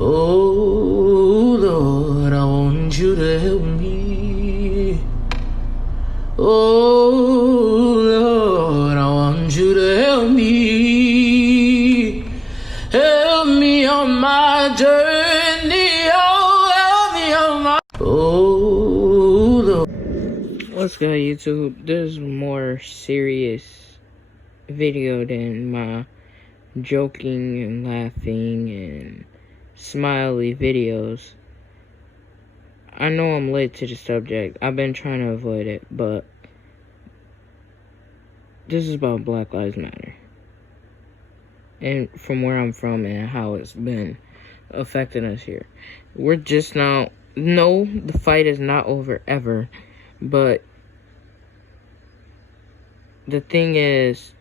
Oh Lord, I want you to help me. Oh Lord, I want you to help me. Help me on my journey. Oh, help me on my. Oh Lord. What's good, YouTube? This is more serious video than my joking and laughing and smiley videos. I know I'm late to the subject. I've been trying to avoid it, but this is about Black Lives Matter. And from where I'm from and how it's been affecting us here. We're just now, no, the fight is not over ever, but the thing is,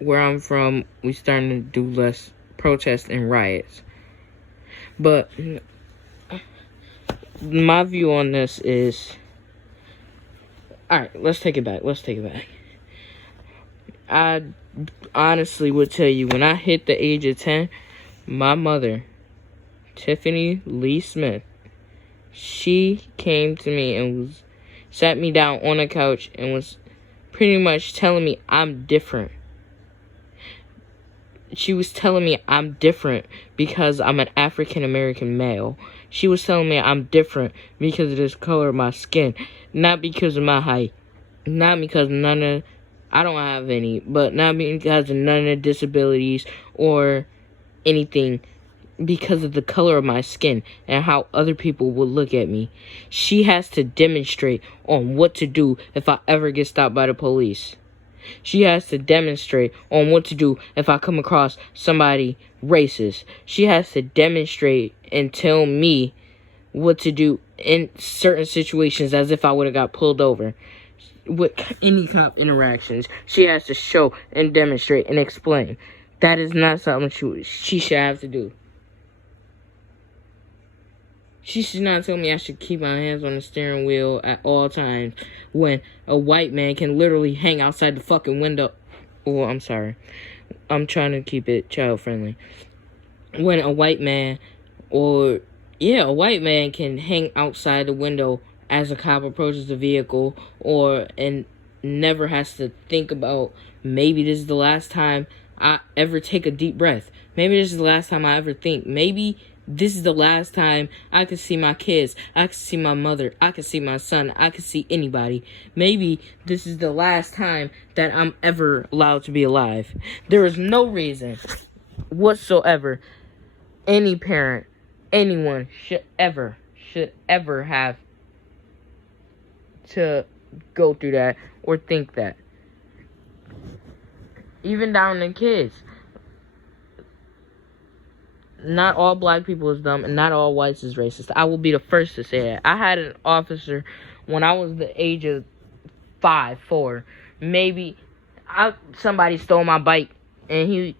where I'm from, we starting to do less protests and riots. But my view on this is, alright, let's take it back. I honestly would tell you, when I hit the age of 10, my mother, Tiffany Lee Smith, she came to me and sat me down on a couch and was pretty much telling me I'm different. She was telling me I'm different because I'm an African American male. She was telling me I'm different because of this color of my skin, not because of my height, not because I don't have any, but not because of none of the disabilities or anything, because of the color of my skin and how other people will look at me. She has to demonstrate on what to do if I ever get stopped by the police. She has to demonstrate on what to do if I come across somebody racist. She has to demonstrate and tell me what to do in certain situations as if I would have got pulled over. With any cop interactions, she has to show and demonstrate and explain. That is not something she should have to do. She should not tell me I should keep my hands on the steering wheel at all times when a white man can literally hang outside the fucking window. Oh, I'm sorry. I'm trying to keep it child friendly. When a white man can hang outside the window as a cop approaches the vehicle and never has to think about, maybe this is the last time I ever take a deep breath. Maybe this is the last time I ever think. Maybe this is the last time I can see my kids. I can see my mother. I can see my son. I can see anybody. Maybe this is the last time that I'm ever allowed to be alive. There is no reason whatsoever any parent, anyone should ever have to go through that or think that. Even down to kids. Not all black people is dumb, and not all whites is racist. I will be the first to say that. I had an officer when I was the age of 4. Maybe somebody stole my bike, and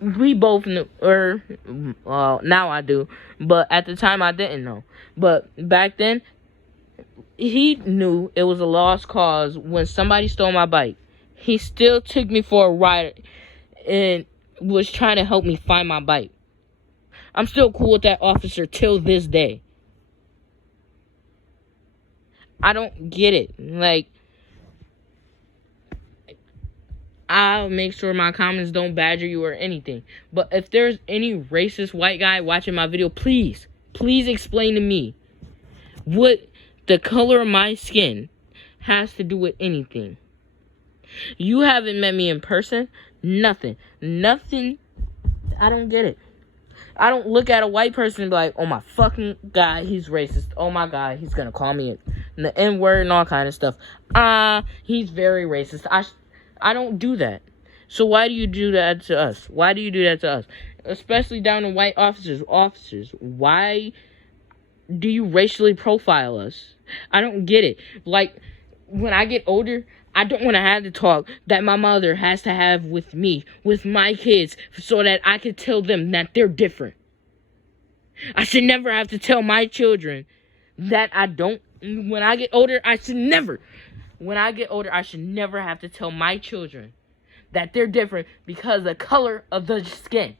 we both knew, now I do, but at the time I didn't know. But back then, he knew it was a lost cause when somebody stole my bike. He still took me for a ride and was trying to help me find my bike. I'm still cool with that officer till this day. I don't get it. Like, I'll make sure my comments don't badger you or anything. But if there's any racist white guy watching my video, please explain to me what the color of my skin has to do with anything. You haven't met me in person. Nothing. I don't get it. I don't look at a white person and be like, oh my fucking God, he's racist. Oh my God, he's gonna call me the N-word and all kind of stuff. He's very racist. I don't do that. So why do you do that to us? Why do you do that to us? Especially down to white officers. Why do you racially profile us? I don't get it. Like, when I get older, I don't want to have the talk that my mother has to have with me, with my kids, so that I can tell them that they're different. I should never have to tell my children that I don't. When I get older, I should never have to tell my children that they're different because of the color of the skin.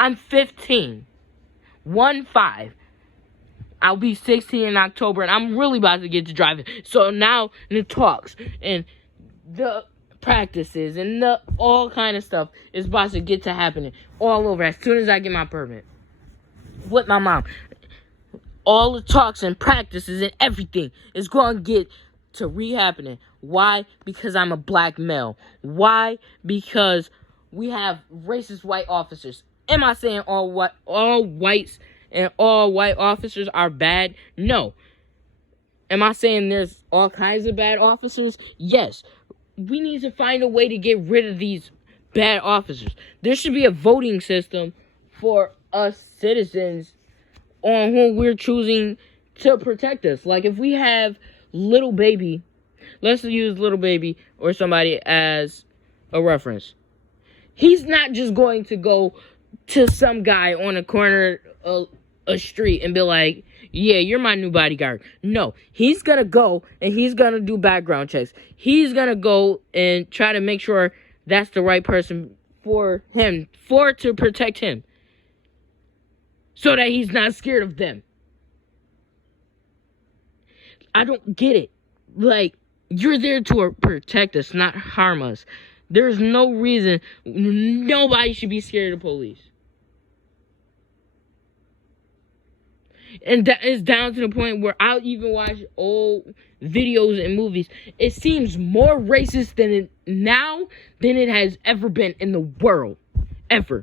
I'm 15. 1-5. I'll be 16 in October, and I'm really about to get to driving. So now the talks and the practices and the all kind of stuff is about to get to happening all over as soon as I get my permit. With my mom. All the talks and practices and everything is going to get to re-happening. Why? Because I'm a black male. Why? Because we have racist white officers. Am I saying all whites and all white officers are bad? No. Am I saying there's all kinds of bad officers? Yes. We need to find a way to get rid of these bad officers. There should be a voting system for us citizens on who we're choosing to protect us. Like if we have Little Baby, let's use Little Baby or somebody as a reference. He's not just going to go to some guy on a corner of a street and be like, yeah, you're my new bodyguard. No, he's going to go and he's going to do background checks. He's going to go and try to make sure that's the right person for him, to protect him. So that he's not scared of them. I don't get it. Like, you're there to protect us, not harm us. There's no reason nobody should be scared of police. And that is down to the point where I'll even watch old videos and movies. It seems more racist than it has ever been in the world. Ever.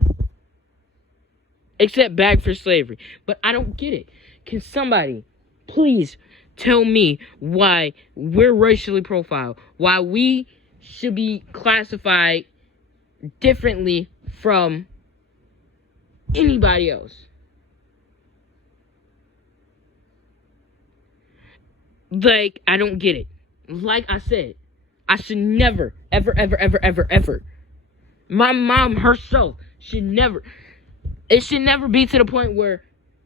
Except back for slavery. But I don't get it. Can somebody please tell me why we're racially profiled? Why we should be classified differently from anybody else? Like, I don't get it. Like I said, I should never, ever. My mom herself should never. It should never be to the point where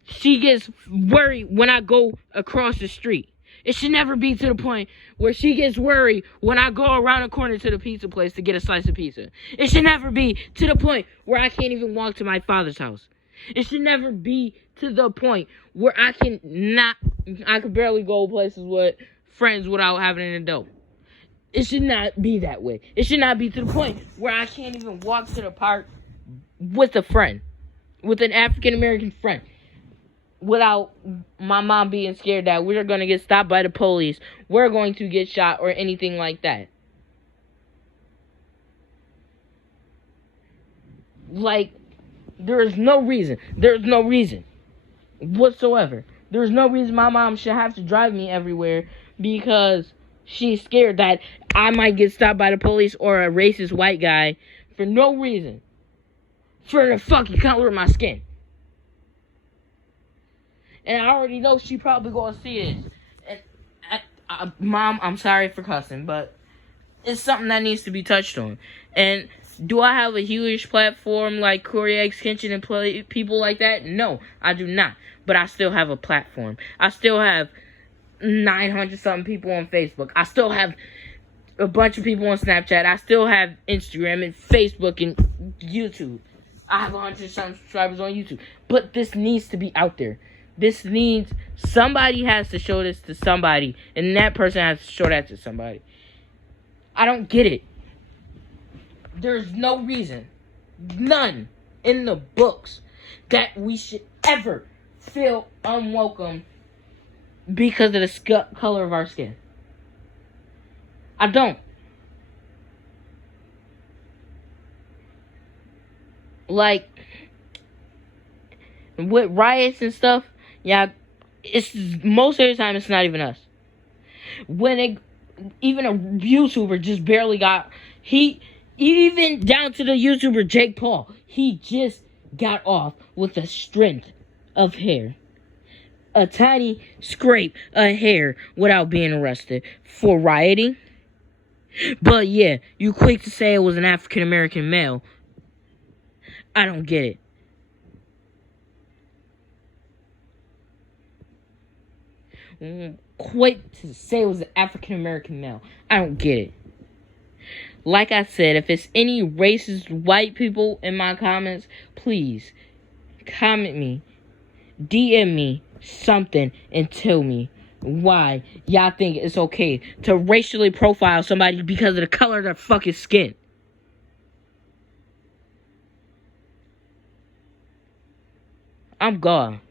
she gets worried when I go across the street. It should never be to the point where she gets worried when I go around the corner to the pizza place to get a slice of pizza. It should never be to the point where I can't even walk to my father's house. It should never be to the point where I could barely go places with friends without having an adult. It should not be that way. It should not be to the point where I can't even walk to the park with a friend. With an African-American friend. Without my mom being scared that we're going to get stopped by the police. We're going to get shot or anything like that. Like, there is no reason. There's no reason whatsoever. There's no reason my mom should have to drive me everywhere because she's scared that I might get stopped by the police or a racist white guy for no reason. For the fucking color of my skin. And I already know she probably gonna see this. And Mom, I'm sorry for cussing, but it's something that needs to be touched on. And do I have a huge platform like Corey X Kitchen and people like that? No, I do not. But I still have a platform. I still have 900-something people on Facebook. I still have a bunch of people on Snapchat. I still have Instagram and Facebook and YouTube. I have 100-something subscribers on YouTube. But this needs to be out there. Somebody has to show this to somebody. And that person has to show that to somebody. I don't get it. There's no reason, none in the books, that we should ever feel unwelcome because of the color of our skin. I don't. Like, with riots and stuff, yeah, it's most of the time it's not even us. When even a YouTuber just barely got, even down to the YouTuber Jake Paul, he just got off with a strength of hair. A tiny scrape of hair without being arrested for rioting. But yeah, you quick to say it was an African American male. I don't get it. Quick to say it was an African American male. I don't get it. Like I said, if it's any racist white people in my comments, please comment me, DM me something, and tell me why y'all think it's okay to racially profile somebody because of the color of their fucking skin. I'm gone.